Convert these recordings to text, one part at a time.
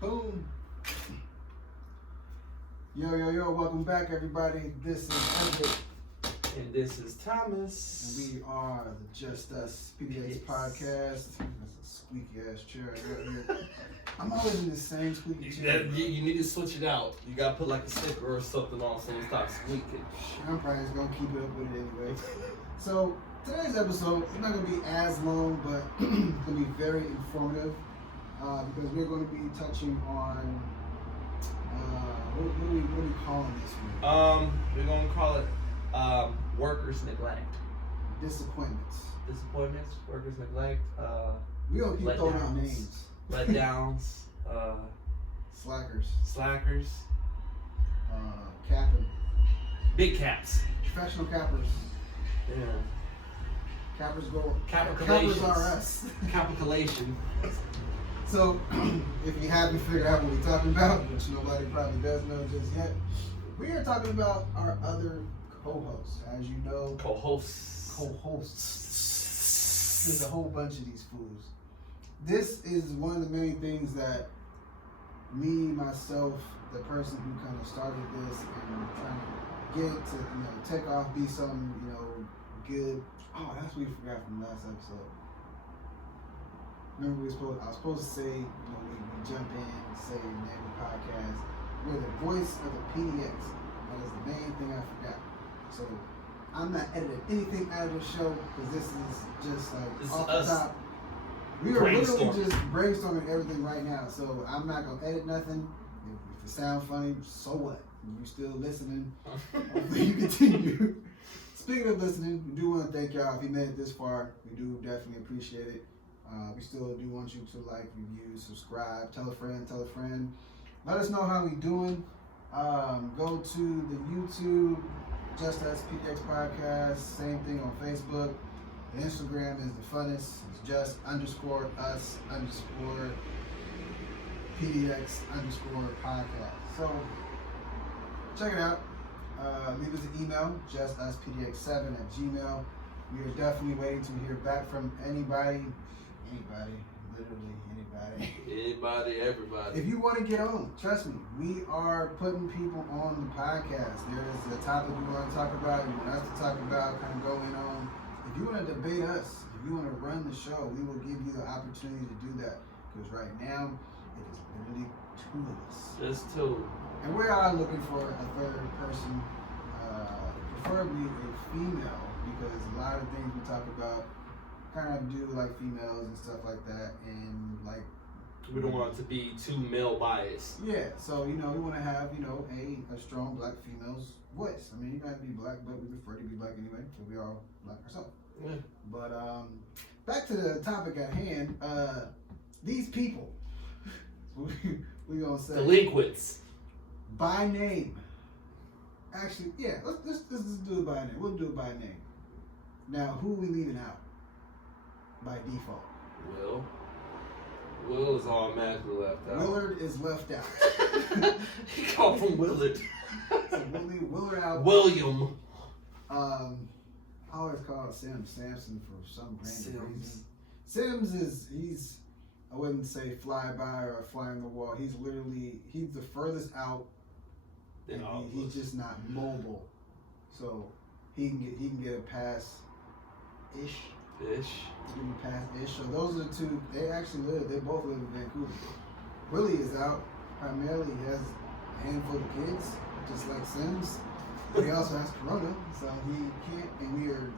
Boom. Yo, welcome back, everybody. This is Edward. And this is Thomas. And we are the Just Us PDX podcast. That's a squeaky ass chair I got here. I'm always in the same squeaky chair. You need to switch it out. You gotta put like a sticker or something on so it stops squeaking. I'm probably just gonna keep it up with it anyway. So today's episode is not gonna be as long, but it's gonna be very informative because we're gonna be touching on what are we calling this one? We're gonna call it workers neglect. Disappointments. Disappointments, workers neglect, We gonna keep throwing out names. letdowns, Slackers. slackers, Capping. big caps. Professional cappers. Yeah. Cappers go. Cappers Capitulations. are us. Capitulation. So, if you haven't figured out what we're talking about, which nobody probably does know just yet, we are talking about our other co-hosts. As you know, Co-hosts. There's a whole bunch of these fools. This is one of the main things that myself, the person who kind of started this and trying to get it to, take off, be something, good. Oh, that's what we forgot from the last episode. Remember, I was supposed to say, we jump in, say, name the podcast. We're the voice of the PDX. That is the main thing I forgot. So, I'm not editing anything out of the show because this is just like off the top. We are literally just brainstorming everything right now. So, I'm not going to edit nothing. If it sounds funny, so what? You're still listening. Hopefully you continue. Speaking of listening, we do want to thank y'all. If you made it this far, we do definitely appreciate it. We still do want you to like, review, subscribe, tell a friend. Let us know how we doing. Go to the YouTube, Just Us PDX Podcast. Same thing on Facebook. The Instagram is the funnest. It's just _us_ PDX _podcast. So check it out. Leave us an email, justuspdx7@gmail. We are definitely waiting to hear back from anybody, literally anybody. Anybody, everybody. If you want to get on, trust me, we are putting people on the podcast. There is a topic we want to talk about, you want us to talk about, kind of going on. If you want to debate us, if you want to run the show, we will give you the opportunity to do that. Because right now, it is literally two of us. Just two. And we are looking for a third person, preferably a female, because a lot of things we talk about kind of do like females and stuff like that, and like we don't want it to be too male biased. Yeah, so we want to have a strong black female's voice. I mean, you gotta be black, but we prefer to be black anyway, because we are black ourselves. Yeah. But back to the topic at hand. These people, we gonna say delinquents. By name. Actually, yeah, let's just do it by name. We'll do it by name. Now, who are we leaving out by default? Will is automatically left out. Willard is left out. He called from Willard. So we'll leave Willard out. William. I always call Samson for some random reason. Sims he's I wouldn't say fly by or fly on the wall. He's the furthest out. And he's just not mobile, so he can get a pass ish. Give him a pass ish. So those are the two. They both live in Vancouver. Willie is out primarily. He has a handful of kids, just like Sims. But he also has corona, so he can't. And we are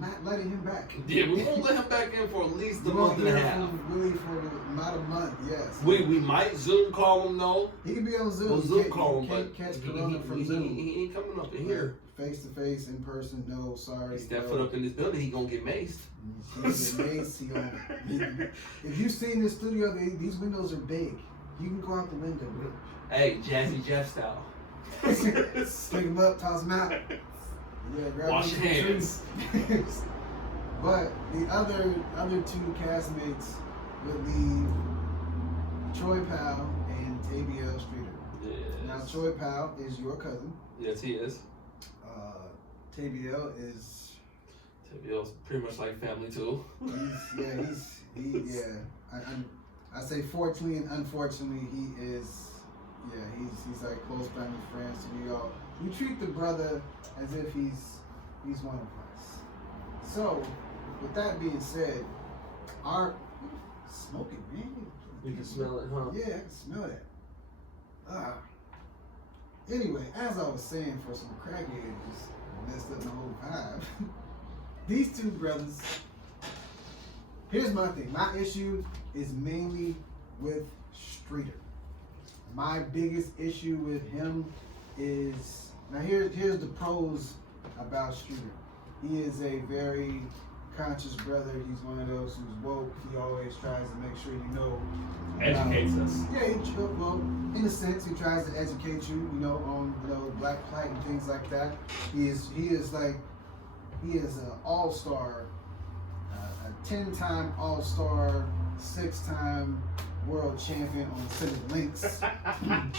not letting him back. Yeah, we won't let him back in for at least a month and a half. Really for not a month, yes. We might Zoom call him though. He can be on Zoom. We'll Zoom call him, but catch corona from Zoom. He ain't coming up in here. Face to face, in person, no, sorry. He step foot up in this building, he gonna get maced. If you've seen this studio, these windows are big. You can go out the window. Hey, Jazzy Jeff style. Pick him up, toss him out. Yeah, grab wash your hands. But the other two castmates would leave Troy Powell and Tabiel Streeter. Yes. Now Troy Powell is your cousin. Yes, he is. Tabiel is. Tabiel's pretty much like family too. I I say fortunately and unfortunately, he is. Yeah, he's like close family friends to me. All we treat the brother as if he's one of us. So, with that being said, our smoking, man. You can smell it, huh? Yeah, I can smell that. Anyway, as I was saying, for some crackheads, just messed up the whole vibe. These two brothers. Here's my thing. My issue is mainly with Streeter. My biggest issue with him is now. Here's the pros about Streeter. He is a very conscious brother. He's one of those who's woke. He always tries to make sure you know. Educates us. Yeah, well, in a sense, he tries to educate you, on black plight and things like that. He is an all-star, a 10-time all-star, 6-time world champion on sending links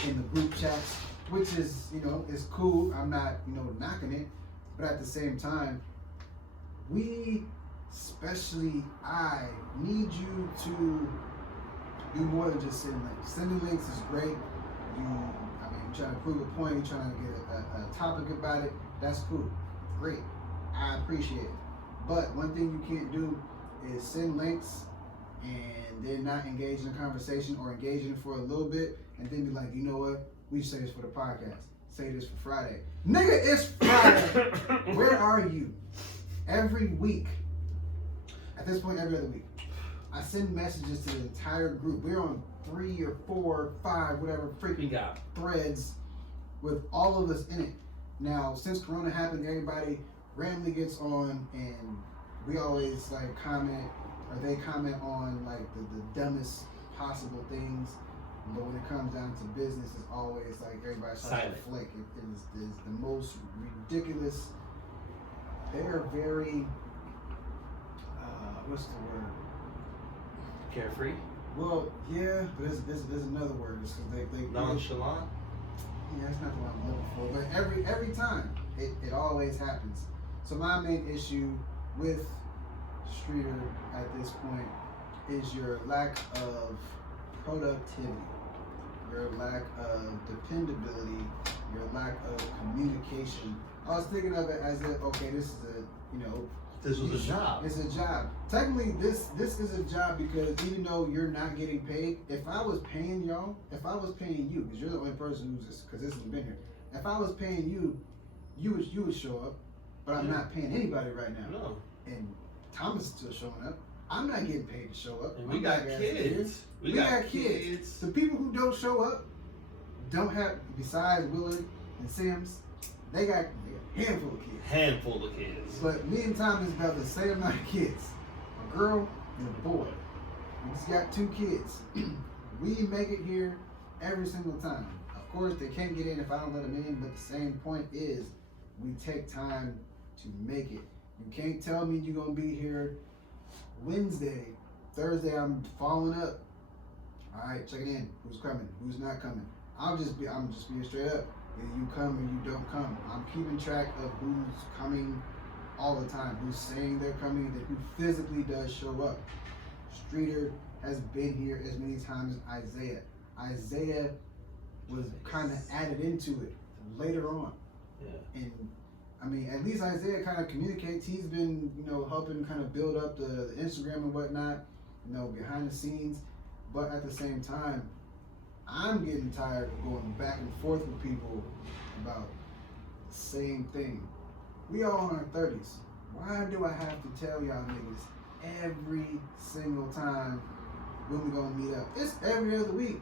in the group chats, which is is cool. I'm not knocking it, but at the same time, especially I need you to do more than just send links. Sending links is great. You're trying to prove a point, you're trying to get a topic about it. That's cool. Great. I appreciate it. But one thing you can't do is send links and then not engage in a conversation or engage in it for a little bit and then be like, you know what? We say this for the podcast. Say this for Friday. Nigga, it's Friday. Where are you? Every week. At this point, every other week. I send messages to the entire group. We're on 3 or 4 or 5, whatever freaking threads with all of us in it. Now, since Corona happened, everybody randomly gets on and we always comment, or they comment on the dumbest possible things. But when it comes down to business, it's always everybody's trying to flake. It is the most ridiculous. They are very, what's the word? Carefree? Well, yeah, but there's another word. It's they nonchalant? Yeah, that's not the one I'm looking for. But every time, it always happens. So my main issue with Streeter at this point is your lack of productivity, your lack of dependability, your lack of communication. I was thinking of it as if, okay, this is this was a job. It's a job. Technically, this is a job because even though you're not getting paid, if I was paying you, because you're the only person because this has been here. If I was paying you, you would show up, but I'm not paying anybody right now. No. And Thomas is still showing up. I'm not getting paid to show up. And we got kids. We got kids. The people who don't show up don't have, besides Willard and Sims, they got a handful of kids. Handful of kids. But me and Thomas got the same amount of kids. A girl and a boy. We just got 2 kids. We make it here every single time. Of course, they can't get in if I don't let them in, but the same point is we take time to make it. You can't tell me you're going to be here Wednesday, Thursday, I'm following up. All right, check it in. Who's coming? Who's not coming? I'm just being straight up. Either you come or you don't come. I'm keeping track of who's coming all the time, who's saying they're coming, and who physically does show up. Streeter has been here as many times as Isaiah. Isaiah was kind of added into it later on. Yeah. And at least Isaiah kind of communicates. He's been, helping kind of build up the Instagram and whatnot, behind the scenes. But at the same time, I'm getting tired of going back and forth with people about the same thing. We all in our 30s. Why do I have to tell y'all niggas every single time when we gonna meet up? It's every other week.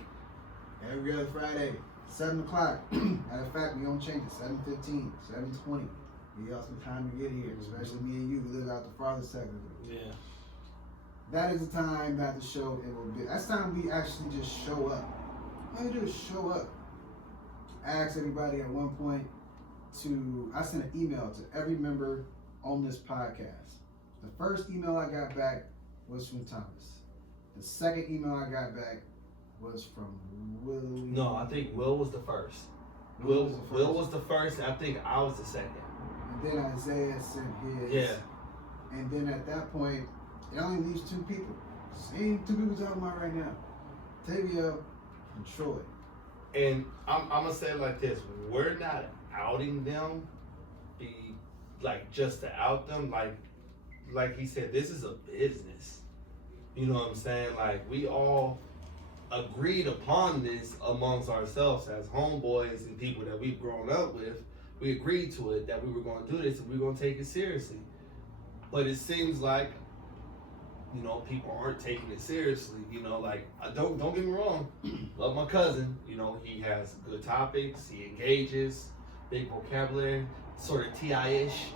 Every other Friday, 7 o'clock. Matter of fact, we don't change it. 7:15, 7:20. We got some time to get here, especially me and you who live out the farthest sector. Yeah. That is the time that the show it will be. That's time we actually just show up. All you do is show up. I asked everybody at one point I sent an email to every member on this podcast. The first email I got back was from Thomas. The second email I got back was from Will. No, I think Will was the first. Will was the first. I think I was the second. And then Isaiah sent his. Yeah. And then at that point, it only leaves 2 people. Same 2 people talking about right now. Tavia and Troy. And I'm gonna say it like this: we're not outing them, just to out them. Like he said, this is a business. You know what I'm saying? Like we all agreed upon this amongst ourselves as homeboys and people that we've grown up with. We agreed to it that we were going to do this and we were going to take it seriously. But it seems like, people aren't taking it seriously. Don't get me wrong. Love my cousin. He has good topics. He engages, big vocabulary, sort of TI-ish.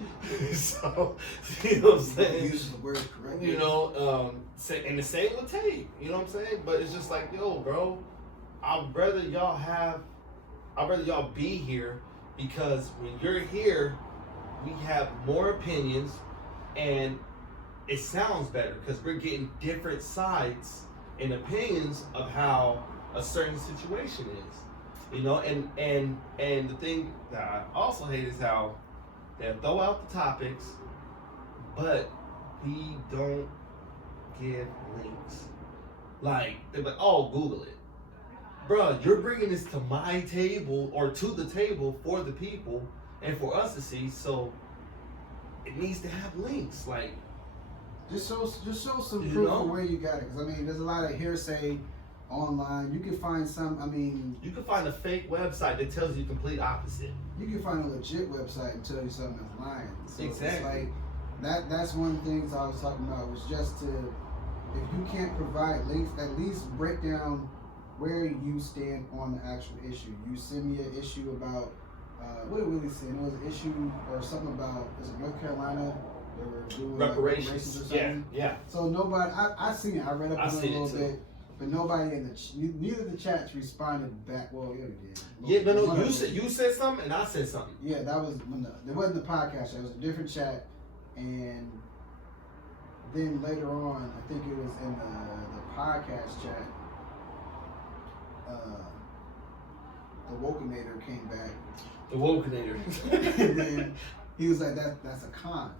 So, you know what I'm saying? Uses the word correctly. And the same with Tate. You know what I'm saying? But it's just like, yo, bro, I'd rather y'all be here, because when you're here, we have more opinions and it sounds better because we're getting different sides and opinions of how a certain situation is. And the thing that I also hate is how they throw out the topics, but we don't give links. Like, they're like, oh, Google it. Bruh, you're bringing this to my table or to the table for the people and for us to see, so it needs to have links. Like, just show some proof of where you got it. Because, there's a lot of hearsay online. You can find you can find a fake website that tells you the complete opposite. You can find a legit website and tell you something that's lying. So exactly. It's like, that's one of the things I was talking about, was just to, if you can't provide links, at least break down where you stand on the actual issue. You send me an issue about, what did Willie say? It was an issue or something about, is it North Carolina? They were doing reparations or something. Yeah. So nobody, I seen it. I read up on it a little bit, but nobody neither of the chats responded back. Well, yeah, we did. Yeah, no. You said something and I said something. Yeah, that was it wasn't the podcast. It was a different chat, and then later on, I think it was in the podcast chat. The Wokenator came back. The Wokenator. And then he was like, that's a con.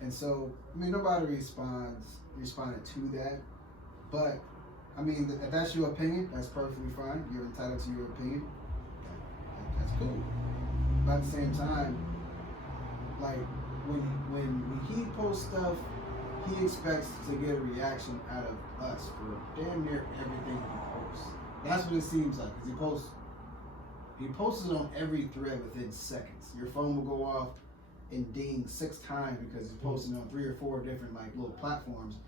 And so, nobody responded to that. But, if that's your opinion, that's perfectly fine. You're entitled to your opinion. That's cool. But at the same time, like, when he posts stuff, he expects to get a reaction out of us for damn near everything he posts. That's what it seems like. Because he posts it on every thread within seconds. Your phone will go off and ding 6 times because he's posting on 3 or 4 different little platforms.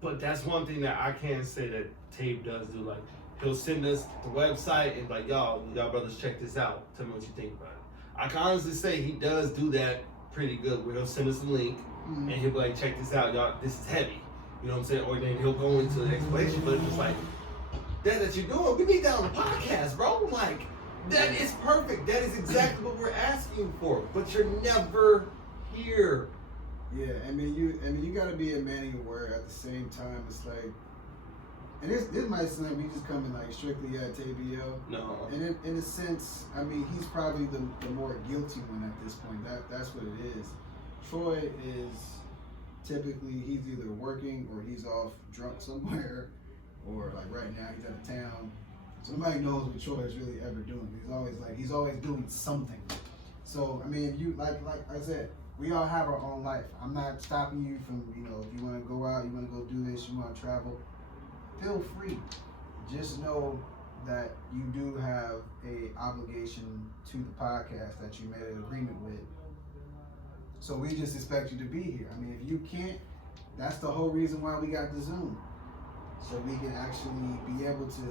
But that's one thing that I can say that Tape does do. Like, he'll send us the website and like, y'all brothers, check this out. Tell me what you think about it. I can honestly say he does do that pretty good, where he'll send us a link and he'll be like, check this out, y'all. This is heavy. You know what I'm saying? Or then he'll go into the explanation, but it's just like, that you're doing, we need that on the podcast, bro. Like, that is perfect. That is exactly what we're asking for. But you're never here. Yeah, you gotta be a man of your word. At the same time, it's like, and this might sound like we just coming strictly at Tabio. No. And in a sense, he's probably the more guilty one at this point. That's what it is. Troy is typically, he's either working or he's off drunk somewhere, or right now he's out of town. So nobody knows what Troy is really ever doing. He's always doing something. So if you like I said, we all have our own life. I'm not stopping you from, if you want to go out, you want to go do this, you want to travel, feel free. Just know that you do have a obligation to the podcast that you made an agreement with. So we just expect you to be here. If you can't, that's the whole reason why we got the Zoom. So we can actually be able to,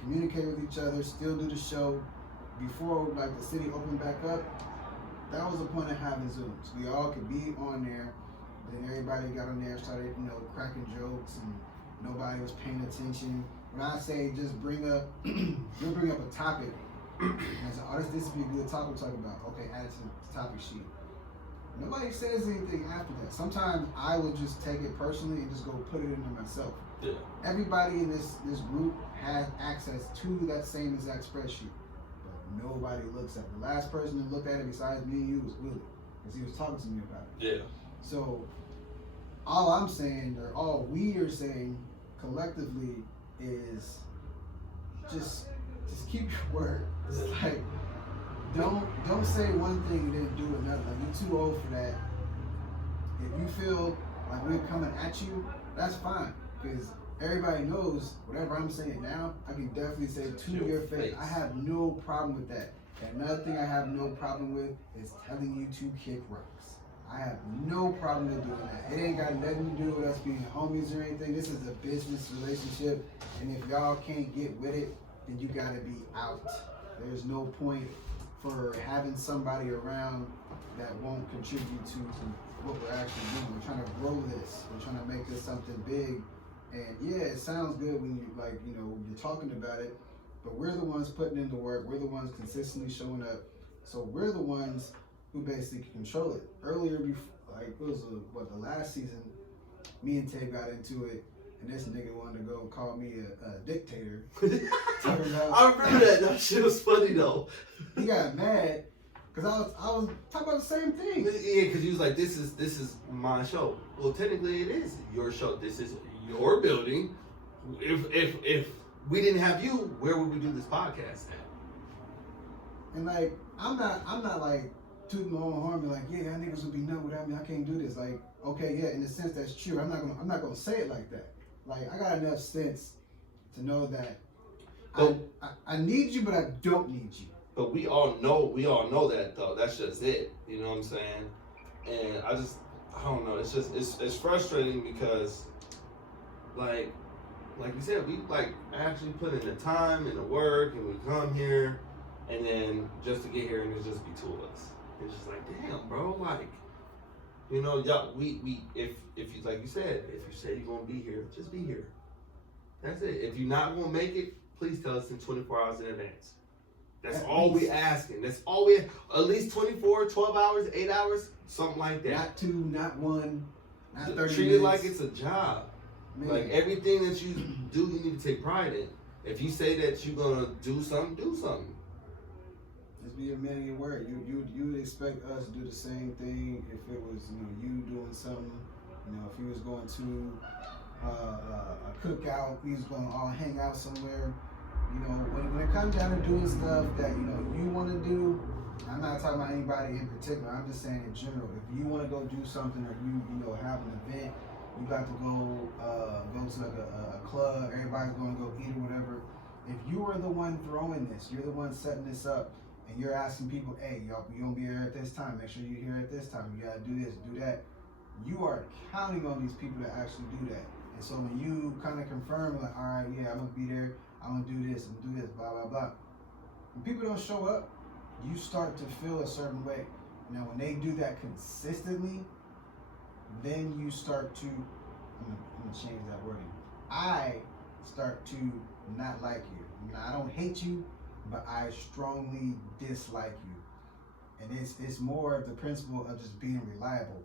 communicate with each other, still do the show. Before the city opened back up, that was the point of having Zooms. We all could be on there. Then everybody got on there and started, cracking jokes, and nobody was paying attention. When I say just bring up, you'll bring up a topic, and I say, this would be a good topic to talk about. Okay, add it to the topic sheet. Nobody says anything after that. Sometimes I would just take it personally and just go put it into myself. Yeah. Everybody in this group has access to that same exact spreadsheet, but nobody looks at it. The last person that looked at it besides me and you was Willie, because he was talking to me about it. Yeah. So all I'm saying, or all we are saying collectively, is just keep your word. It's like don't say one thing and then do another. Like, you're too old for that. If you feel like we're coming at you, that's fine. Because everybody knows whatever I'm saying now, I can definitely say to your face. I have no problem with that. And another thing I have no problem with is telling you to kick rocks. I have no problem with doing that. It ain't got nothing to do with us being homies or anything. This is a business relationship. And if y'all can't get with it, then you gotta be out. There's no point for having somebody around that won't contribute to what we're actually doing. We're trying to grow this. We're trying to make this something big. And yeah, it sounds good when you you're talking about it, but we're the ones putting in the work. We're the ones consistently showing up. So we're the ones who basically control it. Earlier, it was the last season, me and Tay got into it, and this nigga wanted to go call me a dictator. I remember that. That shit was funny though. He got mad because I was talking about the same thing. Yeah, because he was like, "This is my show." Well, technically, it is your show. This is your building. If we didn't have you, where would we do this podcast at? And like, I'm not like tooting my own horn and like, yeah, y'all niggas would be nuts without me. I can't do this. Like, okay, yeah, in a sense that's true. I'm not gonna say it like that. Like, I got enough sense to know that I need you, but I don't need you. But we all know that though. That's just it. You know what I'm saying? And I don't know. It's just it's frustrating because like you said, we like actually put in the time and the work, and we come here, and then just to get here and it just be two of us. It's just like, damn, bro, like, you know, y'all, we if you, like you said, if you say you're gonna be here, just be here. That's it. If you're not gonna make it, please tell us in 24 hours in advance. That's all we asking. That's all we, at least 24, 12 hours, 8 hours, something like that. Not 2, not 1, not 30 minutes. Treat it like it's a job. Man. Like, everything that you do, you need to take pride in. If you say that you're gonna do something, do something. Just be a man of your word. You would expect us to do the same thing if it was you doing something. If you was going to a cookout, we was going to all hang out somewhere. When it comes down to doing stuff that you want to do, I'm not talking about anybody in particular. I'm just saying in general. If you want to go do something, or you have an event, you got to go to like a club. Everybody's going to go eat or whatever. If you are the one throwing this, you're the one setting this up, and you're asking people, hey, y'all, you gonna be here at this time. Make sure you're here at this time. You gotta do this, do that. You are counting on these people to actually do that. And so when you kind of confirm, like, all right, yeah, I'm gonna be there. I'm gonna do this and do this, blah blah blah. When people don't show up, you start to feel a certain way. Now, when they do that consistently, then you start to, I'm gonna change that wording. I start to not like you. Now, I don't hate you, but I strongly dislike you. And it's more of the principle of just being reliable.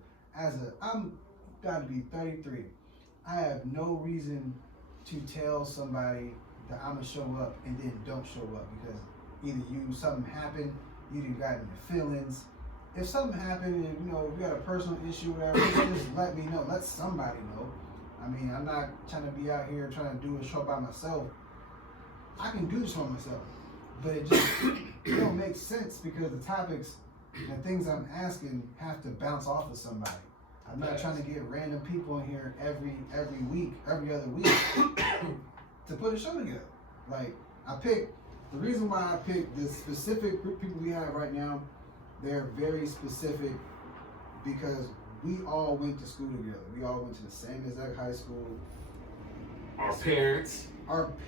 I'm gotta be 33. I have no reason to tell somebody that I'm gonna show up and then don't show up, because either something happened, you didn't got into feelings. If something happened and if you got a personal issue, whatever, just let me know. Let somebody know. I mean, I'm not trying to be out here trying to do a show by myself. I can do this for myself, but it don't make sense because the topics and things I'm asking have to bounce off of somebody. I'm not trying to get random people in here every week, every other week to put a show together. Like, the reason why I picked the specific group of people we have right now, they're very specific because we all went to school together. We all went to the same exact high school. Our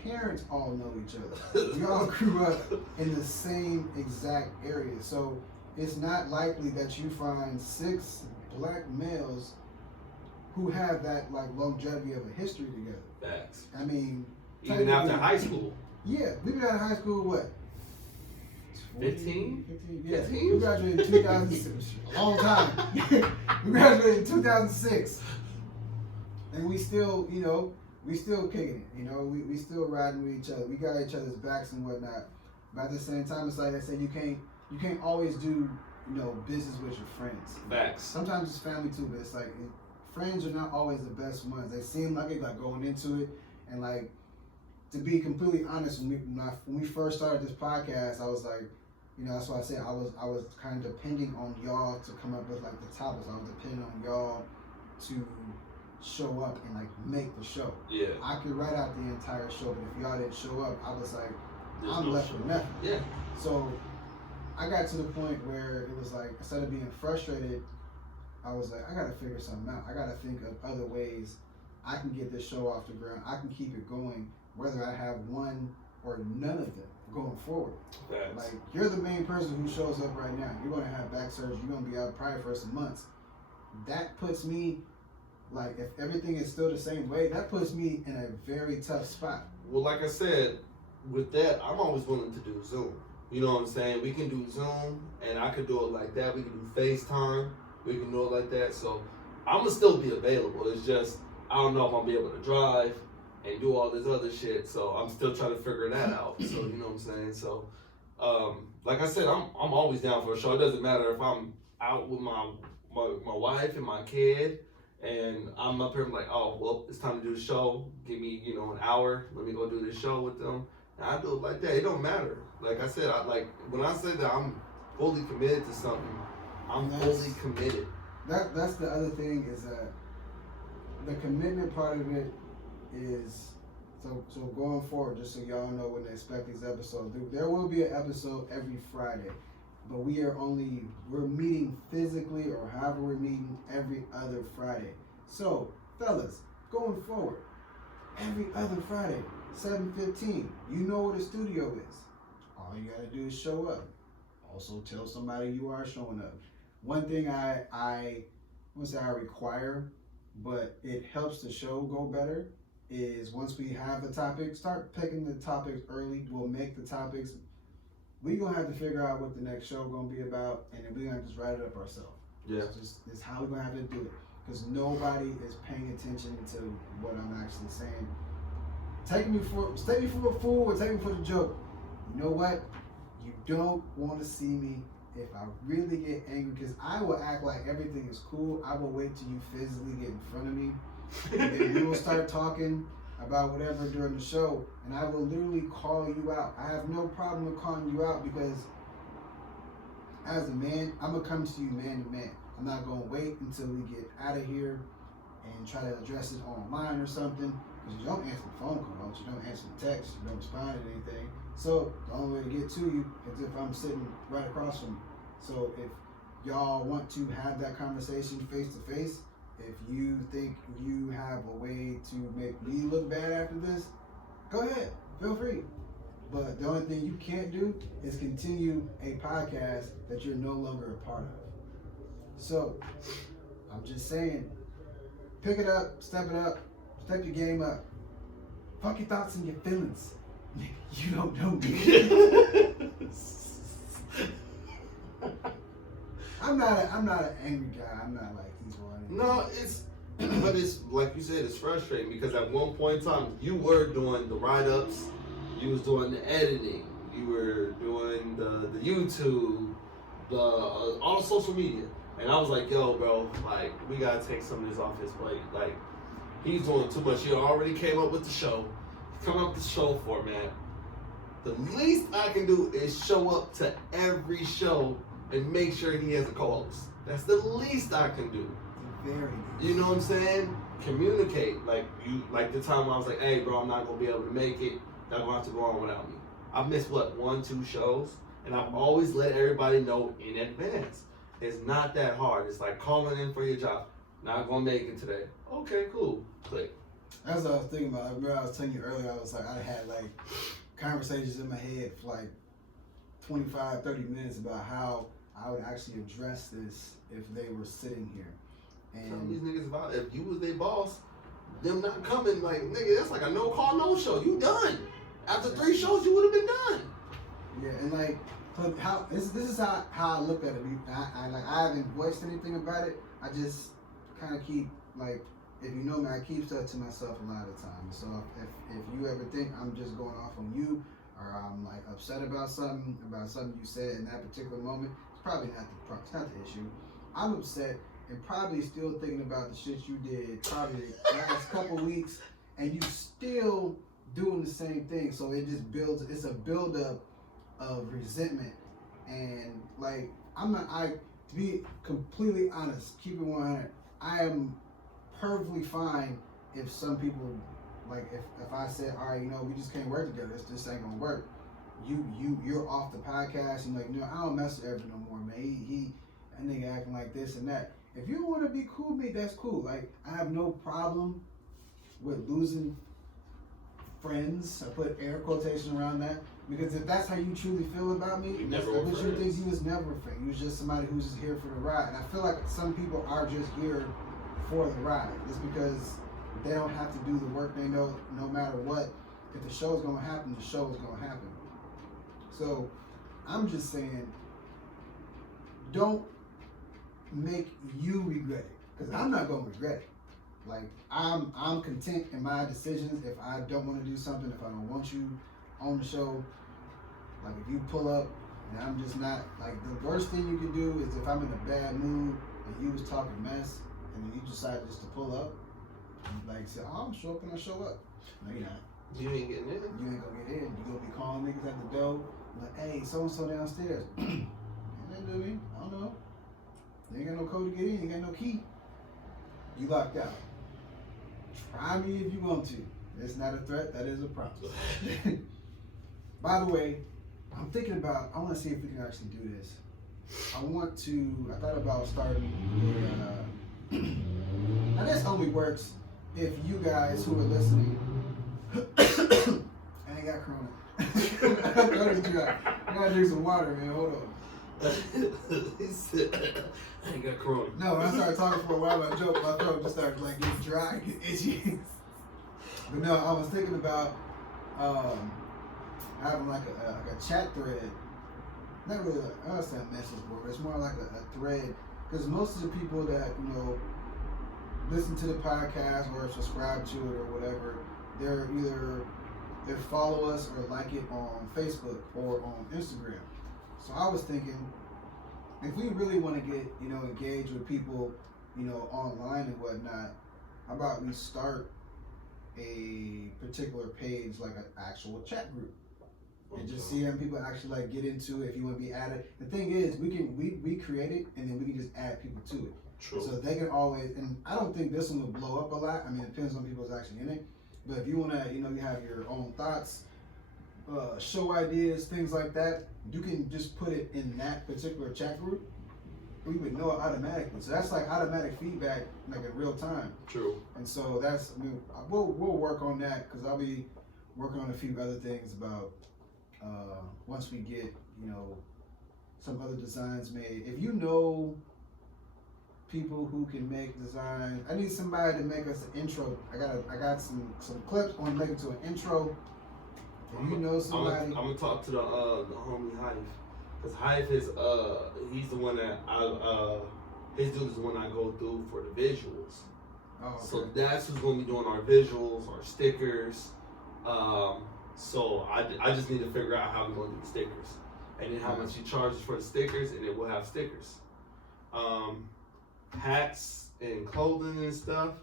parents all know each other. We all grew up in the same exact area. So it's not likely that you find 6 black males who have that like longevity of a history together. Facts. I mean, even after high school. Yeah, we've been out of high school what? 15? Yeah, 15? we graduated in 2006. A long time. We graduated in 2006, and we still, we still kicking it. We still riding with each other. We got each other's backs and whatnot. But at the same time, it's like I said, you can't always do business with your friends. Facts. Sometimes it's family too, but it's like friends are not always the best ones. They seem like it, like going into it, and like to be completely honest, when we first started this podcast, I was like, you know, that's why I said I was kind of depending on y'all to come up with like the topics. I was depending on y'all to show up and like make the show. Yeah. I could write out the entire show, but if y'all didn't show up, I was like, There's I'm no left show. with nothing. Yeah. So I got to the point where it was like, instead of being frustrated, I was like, I gotta figure something out. I gotta think of other ways I can get this show off the ground. I can keep it going, whether I have one or none of them going forward. Facts. Like, you're the main person who shows up right now. You're gonna have back surgery. You're gonna be out probably for some months. That puts me, like, if everything is still the same way, that puts me in a very tough spot. Well, like I said, with that, I'm always willing to do Zoom. You know what I'm saying? We can do Zoom, and I could do it like that. We can do FaceTime. We can do it like that. So I'm gonna still be available. It's just I don't know if I'll be able to drive and do all this other shit. So I'm still trying to figure that out. So you know what I'm saying? So like I said, I'm always down for a show. It doesn't matter if I'm out with my wife and my kid, and I'm up here. I'm like, oh well, it's time to do the show. Give me an hour. Let me go do this show with them. And I do it like that. It don't matter. Like I said, when I say that I'm fully committed to something, I'm fully committed. That's the other thing, is that the commitment part of it is, so going forward, just so y'all know when to expect these episodes, there will be an episode every Friday, but we're meeting physically, or however we're meeting, every other Friday. So fellas, going forward, every other Friday, 7:15, you know where the studio is. All you gotta do is show up. Also tell somebody you are showing up. One thing I won't say I require, but it helps the show go better, is once we have the topic, start picking the topics early. We'll make the topics. We're gonna have to figure out what the next show gonna be about, and then we're gonna just write it up ourselves. Yeah. It's how we're gonna have to do it, because nobody is paying attention to what I'm actually saying. Take me for a fool, or take me for the joke. You know what? You don't want to see me if I really get angry, because I will act like everything is cool. I will wait till you physically get in front of me, and then we will start talking about whatever during the show, and I will literally call you out. I have no problem with calling you out, because as a man, I'm gonna come to you man to man. I'm not gonna wait until we get out of here and try to address it online or something, because you don't answer the phone calls, you don't answer the text, you don't respond to anything. So the only way to get to you is if I'm sitting right across from you. So if y'all want to have that conversation face to face, if you think you have a way to make me look bad after this, go ahead, feel free. But the only thing you can't do is continue a podcast that you're no longer a part of. So I'm just saying, pick it up, step your game up. Fuck your thoughts and your feelings. You don't know me. I'm not an angry guy. I'm not like he's one. No, but it's like you said, it's frustrating, because at one point in time you were doing the write-ups, you was doing the editing, you were doing the YouTube, all the social media, and I was like, yo, bro, like, we gotta take some of this off his plate. Like, he's doing too much. He already came up with the show. Come up with the show format. The least I can do is show up to every show and make sure he has a co-host. That's the least I can do. Very. You know what I'm saying? Communicate. Like the time when I was like, hey bro, I'm not gonna be able to make it. Y'all gonna have to go on without me. I've missed 1, 2 shows, and I've always let everybody know in advance. It's not that hard. It's like calling in for your job. Not gonna make it today. Okay, cool. Click. That's what I was thinking about. I remember I was telling you earlier, I was like, I had like conversations in my head for like 25, 30 minutes about how I would actually address this if they were sitting here. Tell And these niggas about if you was their boss, them not coming, like, nigga, that's like a no call, no show. You done. After 3 shows, you would have been done. yeah, and like, so how this is how I look at it. I haven't voiced anything about it. I just kind of keep, like, if you know me, I keep stuff to myself a lot of times. So if you ever think I'm just going off on you, or I'm like upset about something you said in that particular moment, it's probably not the issue. I'm upset and probably still thinking about the shit you did probably the last couple weeks, and you still doing the same thing. So it just builds. It's a buildup of resentment, and like to be completely honest, keep it 100. I am perfectly fine if some people like if I said, all right, we just can't work together. This ain't gonna work. You're off the podcast. And I don't mess with Evan no more, man. He that nigga acting like this and that. If you want to be cool with me, that's cool. Like, I have no problem with losing friends. I put air quotation around that, because if that's how you truly feel about me, but you think he was never a friend. He was just somebody who's just here for the ride. And I feel like some people are just here for the ride. Just because they don't have to do the work. They know no matter what, if the show is going to happen, the show is going to happen. So I'm just saying, don't make you regret it, because I'm not going to regret it. Like, I'm content in my decisions. If I don't want to do something, if I don't want you on the show, like if you pull up and I'm just not, like, the worst thing you can do is if I'm in a bad mood and you was talking mess and then you decide just to pull up, like, say, oh, I'm show up and I show up. No, you're not. You ain't getting in. You ain't gonna get in. You gonna be calling niggas at the door, like, hey, so and so downstairs. You ain't do me. I don't know. You ain't got no code to get in. You ain't got no key. You locked out. Try me if you want to. It's not a threat. That is a promise. By the way, I'm thinking about. I want to see if we can actually do this. I thought about starting. Now this only works if you guys who are listening. I ain't got corona. I gotta drink some water, man. Hold on. He said, I ain't got corona. No, when I started talking for a while, my throat just started like getting dry, getting itchy. But no, I was thinking about having like a chat thread. Not really like, I understand message board, but it's more like a thread. Because most of the people that, listen to the podcast or subscribe to it or whatever, they're either they follow us or like it on Facebook or on Instagram. So I was thinking, if we really want to get, engaged with people, online and whatnot, how about we start a particular page, like an actual chat group, and just see how people actually like get into it. If you want to be added, the thing is, we create it and then we can just add people to it. True. So they can always, and I don't think this one will blow up a lot. I mean, it depends on people's actually in it. But if you want to, you have your own thoughts, show ideas, things like that, you can just put it in that particular chat group. We would know it automatically. So that's like automatic feedback, like in real time. True. And so we'll work on that, because I'll be working on a few other things about once we get, some other designs made. If you know people who can make designs, I need somebody to make us an intro. I got some clips. I want to make it to an intro. If you know somebody, I'm gonna talk to the homie Hive, because Hive is he's the one that his dude is the one I go through for the visuals. Oh, okay. So that's who's gonna be doing our visuals, our stickers. So I just need to figure out how we're gonna do the stickers, and then how much he charges for the stickers, and then we'll have stickers. Hats and clothing and stuff.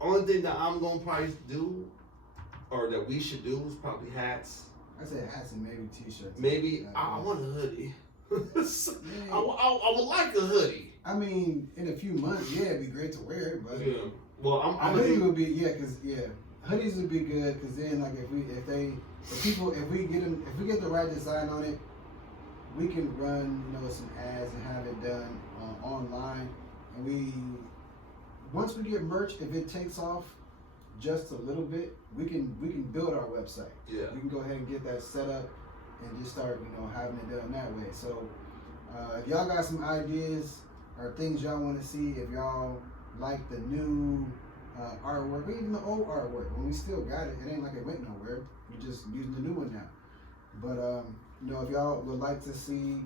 Only thing that I'm gonna probably do, or that we should do, is probably hats. I said hats and maybe t-shirts. Maybe I want a hoodie. I would like a hoodie. I mean, in a few months, yeah, it'd be great to wear it, but yeah. Well, a hoodie would be hoodies would be good, because then like if we get the right design on it, we can run some ads and have it done online, and once we get merch, if it takes off just a little bit, we can build our website. Yeah, we can go ahead and get that set up and just start having it done that way. So if y'all got some ideas or things y'all want to see, if y'all like the new artwork or even the old artwork, when we still got it, it ain't like it went nowhere. We're just using the new one now. But if y'all would like to see,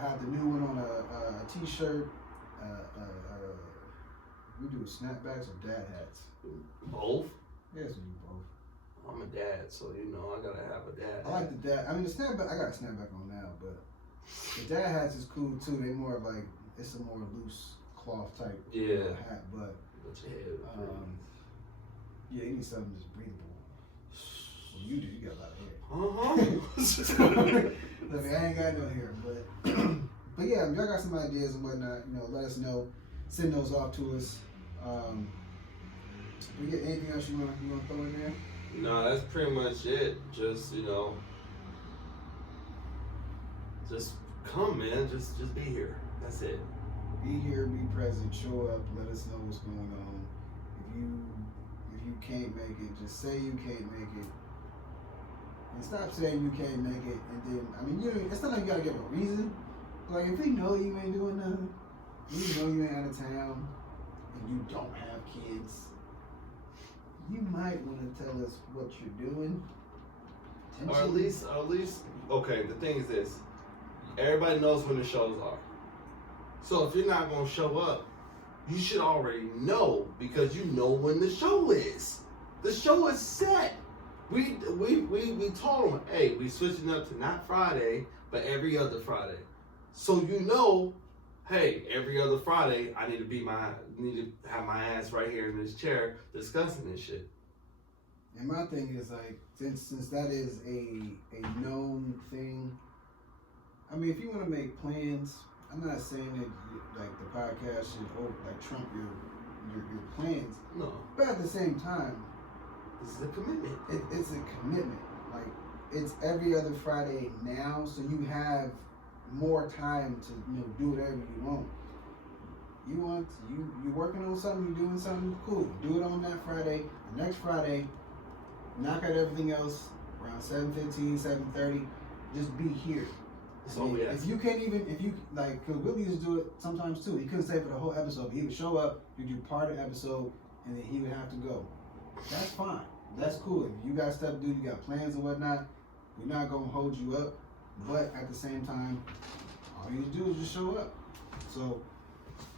have the new one on a t-shirt, we do snapbacks or dad hats. Both? Yes, we do both. I'm a dad, so I gotta have a dad. I like the dad. I mean, the snapback, I got a snapback on now, but the dad hats is cool too. They more of like, it's a more loose cloth type hat, but Yeah, you need something that's breathable. Well, you do. You got a lot of hair. Look, I ain't got no hair, but yeah, if y'all got some ideas and whatnot, let us know. Send those off to us. We get anything else you want to throw in there? No, that's pretty much it. Just just come, man. Just be here. That's it. Be here, be present, show up, let us know what's going on. If you can't make it, just say you can't make it. And stop saying you can't make it, and then it's not like you gotta give a reason. Like if we know you ain't doing nothing, we know you ain't out of town, and you don't have kids, you might want to tell us what you're doing. Or at least, okay, the thing is this. Everybody knows when the shows are. So if you're not going to show up, you should already know because you know when the show is. The show is set. We told them, hey, we switching up to not Friday, but every other Friday. So hey, every other Friday, I need to have my ass right here in this chair discussing this shit. And my thing is like, since that is a known thing, I mean, if you want to make plans, I'm not saying that like the podcast should trump your plans. No. But at the same time, this is a commitment. It's a commitment. Like it's every other Friday now, so you have more time to do whatever you want. You working on something, you doing something, cool. Do it on that Friday. The next Friday, knock out everything else around 7:15, 7:30. Just be here. That's all we ask. If you cause Willie used to do it sometimes too. He couldn't stay for the whole episode, but he would show up, he'd do part of the episode, and then he would have to go. That's fine. That's cool. If you got stuff to do, you got plans and whatnot, we're not gonna hold you up. But at the same time, all you do is just show up. So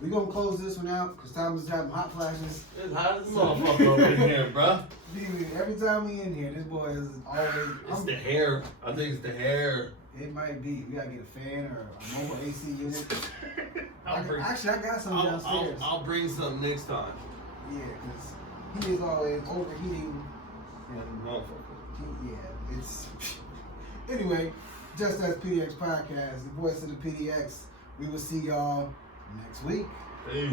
we're gonna close this one out because Thomas is having hot flashes. It's hot as a motherfucker over in here, bro. Every time we in here, this boy is always. It's the hair. I think it's the hair. It might be. We gotta get a fan or a mobile AC unit. Actually, I got some downstairs. I'll bring some next time. Yeah, because he is always overheating. And motherfucker. It's. Anyway, Just As PDX Podcast, the voice of the PDX. We will see y'all next week. Peace.